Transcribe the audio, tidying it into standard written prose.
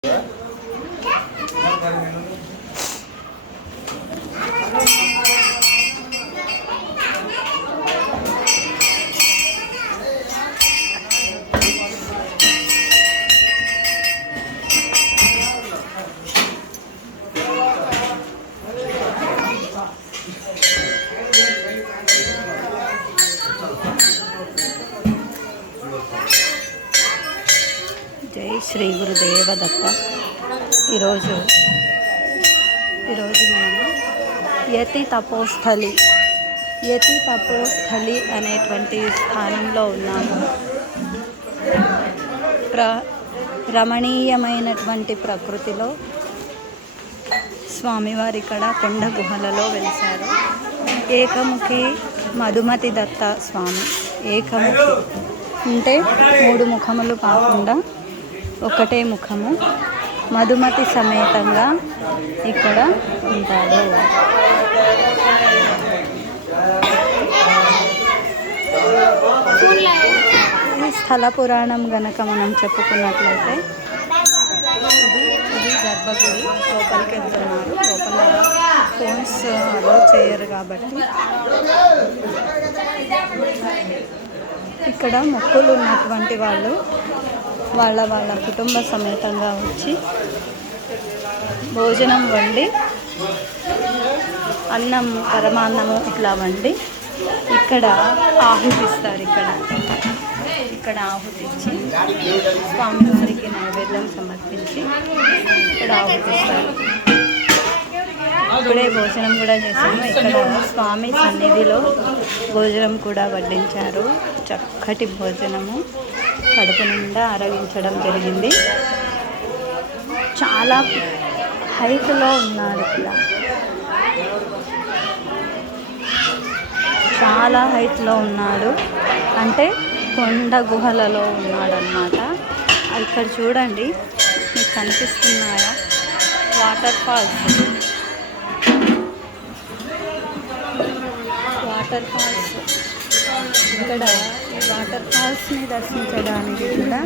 జై శ్రీ గురుదేవ దత్త. ఈరోజు మనము యతి తపోస్థలి అనేటువంటి స్థానంలో ఉన్నాము. రమణీయమైనటువంటి ప్రకృతిలో స్వామివారి ఇక్కడ కొండ గుహలలో వెలిశారు. ఏకముఖి మధుమతి దత్త స్వామి. ఏకముఖి అంటే 3 ముఖములు కాకుండా ఒకటే ముఖము, మధుమతి సమేతంగా ఇక్కడ ఉంటాడు. ఈ స్థల పురాణం గనక మనం చెప్పుకున్నట్లయితే ఇది గర్భగుడి. లోపలికి వెళ్తున్నారు. లోపల ఫోన్స్ అలో చేయరు కాబట్టి ఇక్కడ మొక్కులు ఉన్నటువంటి వాళ్ళు వాళ్ళ కుటుంబ సమేతంగా వచ్చి భోజనం వండి, అన్నం పరమాన్నము ఇట్లా వండి ఇక్కడ ఆహుతిస్తారు. ఇక్కడ ఆహుతిచ్చి స్వామివారికి నైవేద్యం సమర్పించి ఇక్కడ ఆహుతిస్తారు. ఇప్పుడే భోజనం కూడా చేశాము. ఇక్కడ స్వామి సన్నిధిలో భోజనం కూడా వడ్డించారు. చక్కటి భోజనము కడుపు నిండా ఆరగించడం జరిగింది. చాలా హైట్లో ఉన్నాడు. ఇక్కడ చాలా హైట్లో ఉన్నాడు అంటే కొండ గుహలలో ఉన్నాడన్నమాట. ఇక్కడ చూడండి, మీకు కనిపిస్తున్నాయా వాటర్ ఫాల్స్. ఇక్కడ ఈ వాటర్ ఫాల్స్ని దర్శించడానికి కూడా